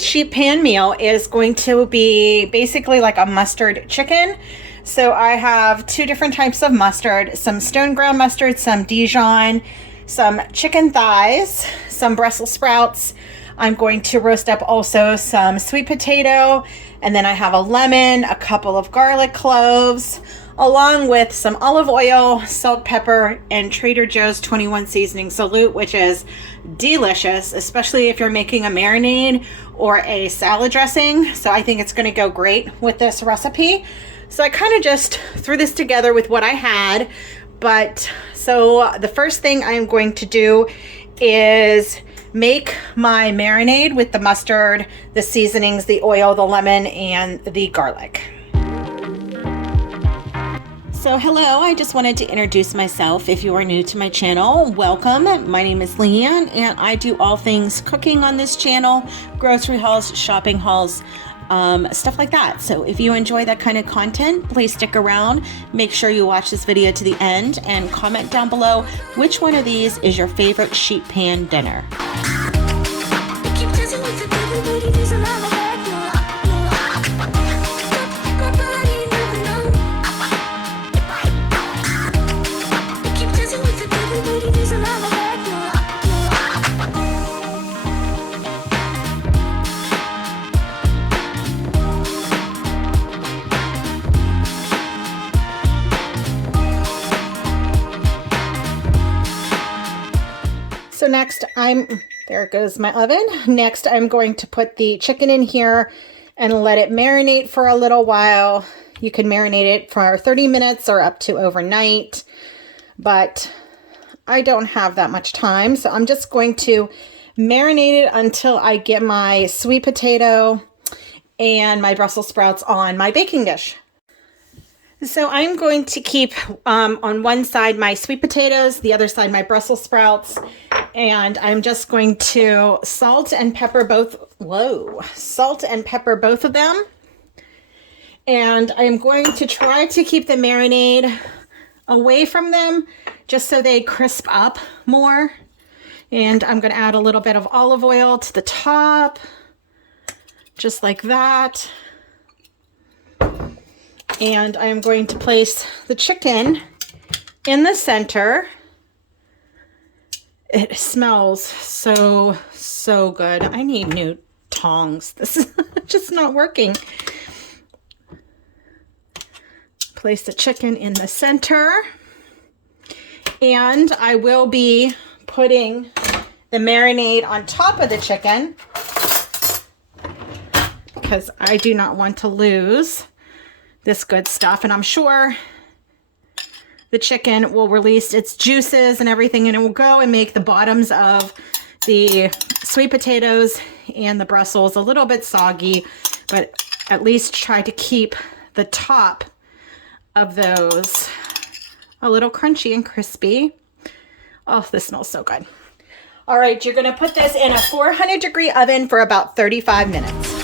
tonight's sheet pan meal is going to be basically like a mustard chicken. So I have two different types of mustard, some stone ground mustard, some Dijon, some chicken thighs, some Brussels sprouts. I'm going to roast up also some sweet potato, and then I have a lemon, a couple of garlic cloves, along with some olive oil, salt, pepper, and Trader Joe's 21 seasoning salute, which is delicious, especially if you're making a marinade or a salad dressing. So I think it's going to go great with this recipe. So I kind of just threw this together with what I had. But so the first thing I'm going to do is make my marinade with the mustard, the seasonings, the oil, the lemon, and the garlic. So hello, I just wanted to introduce myself. If you are new to my channel, welcome. My name is Leanne, and I do all things cooking on this channel, grocery hauls, shopping hauls, stuff like that. So if you enjoy that kind of content, please stick around. Make sure you watch this video to the end and comment down below which one of these is your favorite sheet pan dinner. So next there goes my oven. Next, I'm going to put the chicken in here and let it marinate for a little while. You can marinate it for 30 minutes or up to overnight, but I don't have that much time. So I'm just going to marinate it until I get my sweet potato and my Brussels sprouts on my baking dish. So I'm going to keep on one side my sweet potatoes, the other side my Brussels sprouts, and I'm just going to salt and pepper both of them. And I'm going to try to keep the marinade away from them just so they crisp up more. And I'm going to add a little bit of olive oil to the top, just like that. And I'm going to place the chicken in the center. It smells so good. I need new tongs. This is just not working. Place the chicken in the center. And I will be putting the marinade on top of the chicken because I do not want to lose this good stuff. And I'm sure the chicken will release its juices and everything, and it will go and make the bottoms of the sweet potatoes and the Brussels a little bit soggy, but at least try to keep the top of those a little crunchy and crispy. Oh, this smells so good. All right, you're gonna put this in a 400-degree oven for about 35 minutes.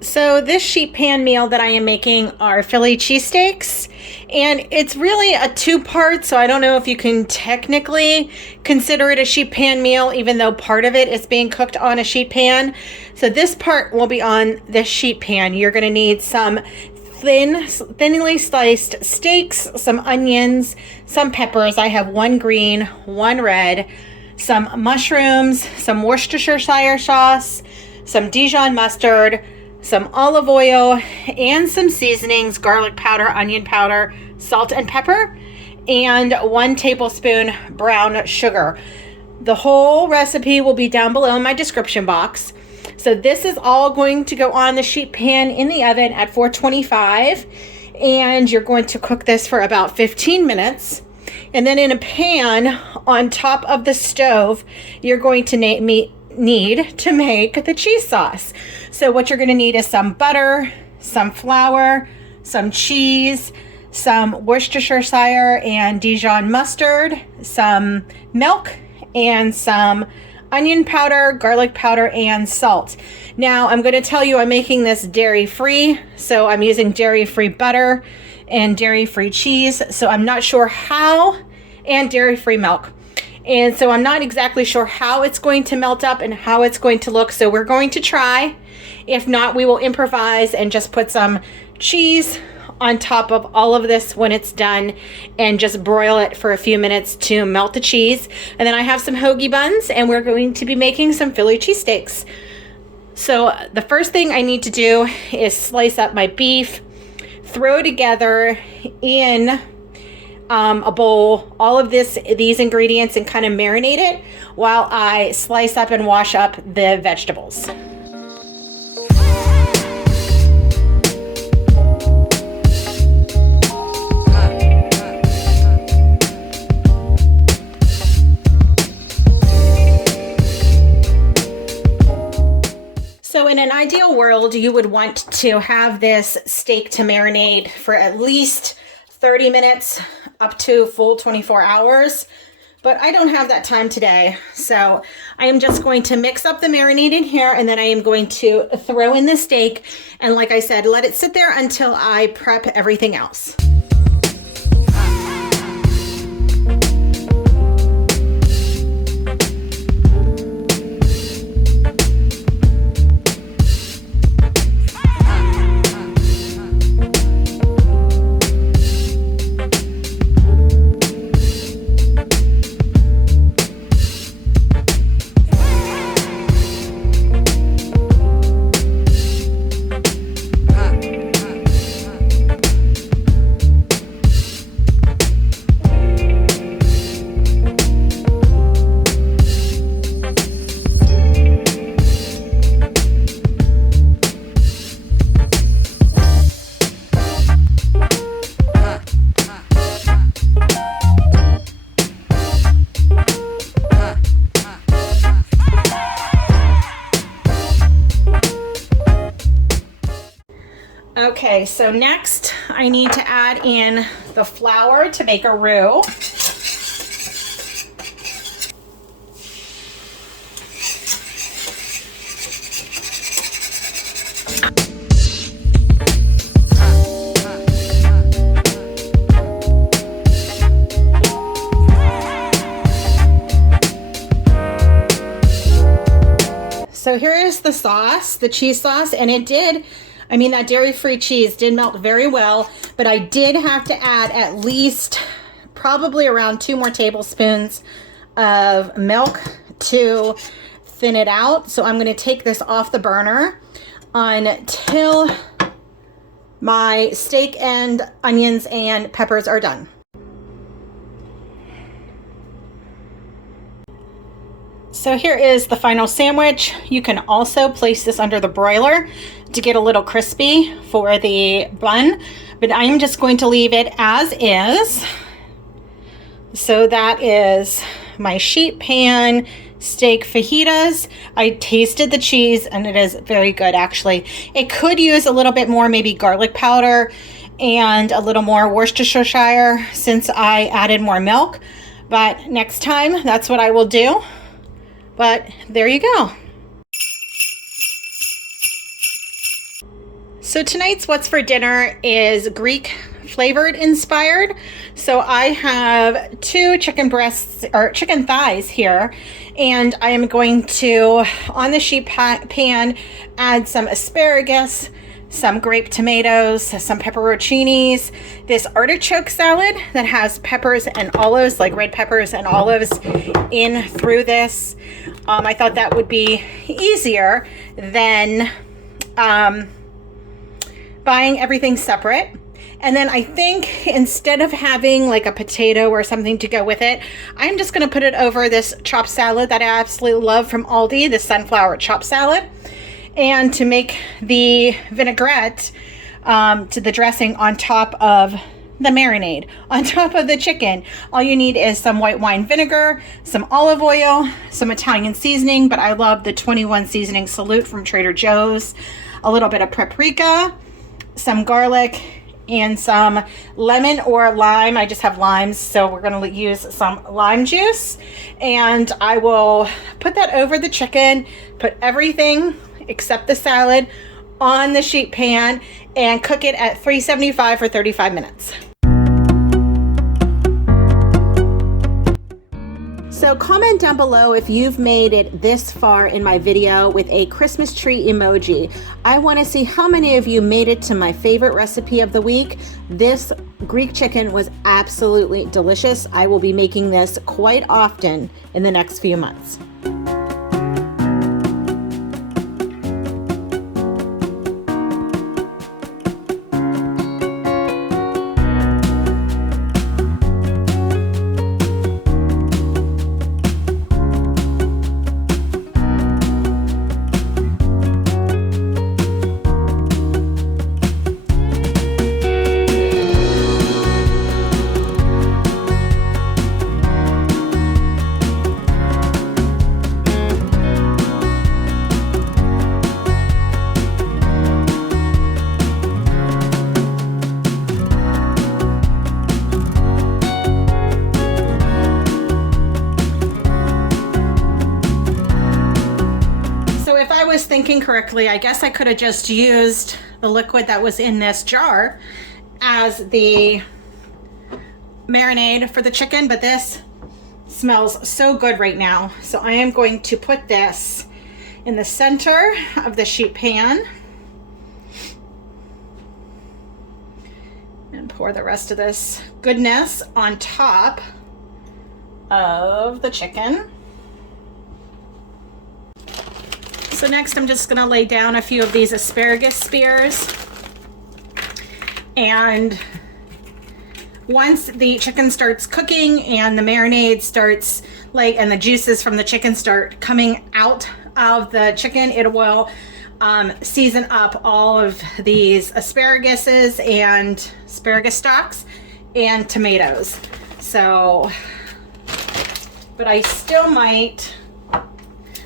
So this sheet pan meal that I am making are Philly cheesesteaks, and it's really a two-part, so I don't know if you can technically consider it a sheet pan meal, even though part of it is being cooked on a sheet pan. So this part will be on this sheet pan. You're going to need some thinly sliced steaks, some onions, some peppers. I have one green, one red, some mushrooms, some Worcestershire sauce, some Dijon mustard, some olive oil, and some seasonings, garlic powder, onion powder, salt and pepper, and 1 tablespoon brown sugar. The whole recipe will be down below in my description box. So this is all going to go on the sheet pan in the oven at 425, and you're going to cook this for about 15 minutes. And then in a pan on top of the stove, you're going to need to make the cheese sauce. So what you're going to need is some butter, some flour, some cheese, some Worcestershire and Dijon mustard, some milk, and some onion powder, garlic powder, and salt. Now I'm going to tell you I'm making this dairy-free, so I'm using dairy-free butter and dairy-free cheese, so I'm not sure how, and dairy-free milk. And so I'm not exactly sure how it's going to melt up and how it's going to look, so we're going to try. If not, we will improvise and just put some cheese on top of all of this when it's done and just broil it for a few minutes to melt the cheese. And then I have some hoagie buns and we're going to be making some Philly cheesesteaks. So the first thing I need to do is slice up my beef, throw together in a bowl all of these ingredients and kind of marinate it while I slice up and wash up the vegetables. So in an ideal world, you would want to have this steak to marinate for at least 30 minutes up to full 24 hours. But I don't have that time today. So I am just going to mix up the marinade in here, and then I am going to throw in the steak. And like I said, let it sit there until I prep everything else. Okay, so next I need to add in the flour to make a roux. So here is the sauce, the cheese sauce, and it did, I mean, that dairy-free cheese did melt very well, but I did have to add at least probably around 2 more tablespoons of milk to thin it out. So I'm going to take this off the burner until my steak and onions and peppers are done. So here is the final sandwich. You can also place this under the broiler to get a little crispy for the bun, but I am just going to leave it as is. So that is my sheet pan steak fajitas. I tasted the cheese and it is very good, actually. It could use a little bit more, maybe garlic powder and a little more Worcestershire since I added more milk, but next time that's what I will do. But there you go. So tonight's what's for dinner is Greek flavored inspired. So I have 2 chicken breasts or chicken thighs here, and I am going to, on the sheet pan, add some asparagus, some grape tomatoes, some pepperoncinis, this artichoke salad that has peppers and olives, like red peppers and olives in through this. I thought that would be easier than buying everything separate. And then I think instead of having like a potato or something to go with it, I'm just going to put it over this chopped salad that I absolutely love from Aldi, the sunflower chopped salad. And to make the vinaigrette to the dressing on top of the marinade, on top of the chicken, all you need is some white wine vinegar, some olive oil, some Italian seasoning, but I love the 21 seasoning Salute from Trader Joe's, a little bit of paprika, some garlic, and some lemon or lime. I just have limes, so we're gonna use some lime juice. And I will put that over the chicken, put everything except the salad on the sheet pan, and cook it at 375 for 35 minutes. So comment down below if you've made it this far in my video with a Christmas tree emoji. I want to see how many of you made it to my favorite recipe of the week. This Greek chicken was absolutely delicious. I will be making this quite often in the next few months. Thinking correctly, I guess I could have just used the liquid that was in this jar as the marinade for the chicken, but this smells so good right now. So I am going to put this in the center of the sheet pan and pour the rest of this goodness on top of the chicken. So next I'm just gonna lay down a few of these asparagus spears. And once the chicken starts cooking and the marinade starts and the juices from the chicken start coming out of the chicken, it will season up all of these asparaguses and asparagus stalks and tomatoes. So, but I still might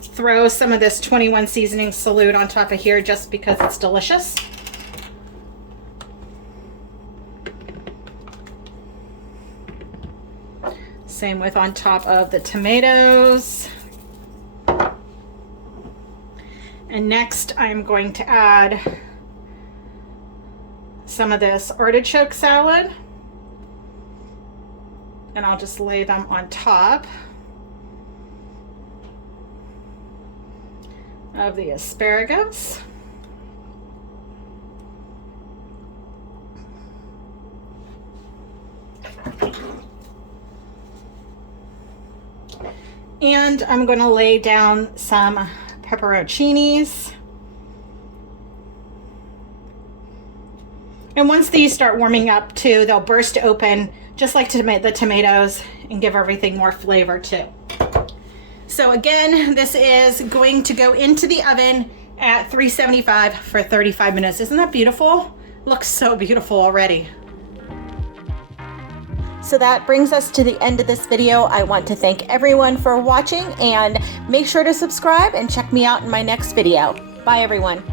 throw some of this 21 seasoning salute on top of here just because it's delicious. Same with on top of the tomatoes. And next I'm going to add some of this artichoke salad, and I'll just lay them on top of the asparagus. And I'm going to lay down some pepperoncinis. And once these start warming up too, they'll burst open just like the tomatoes and give everything more flavor too. So again, this is going to go into the oven at 375 for 35 minutes. Isn't that beautiful? Looks so beautiful already. So that brings us to the end of this video. I want to thank everyone for watching, and make sure to subscribe and check me out in my next video. Bye everyone.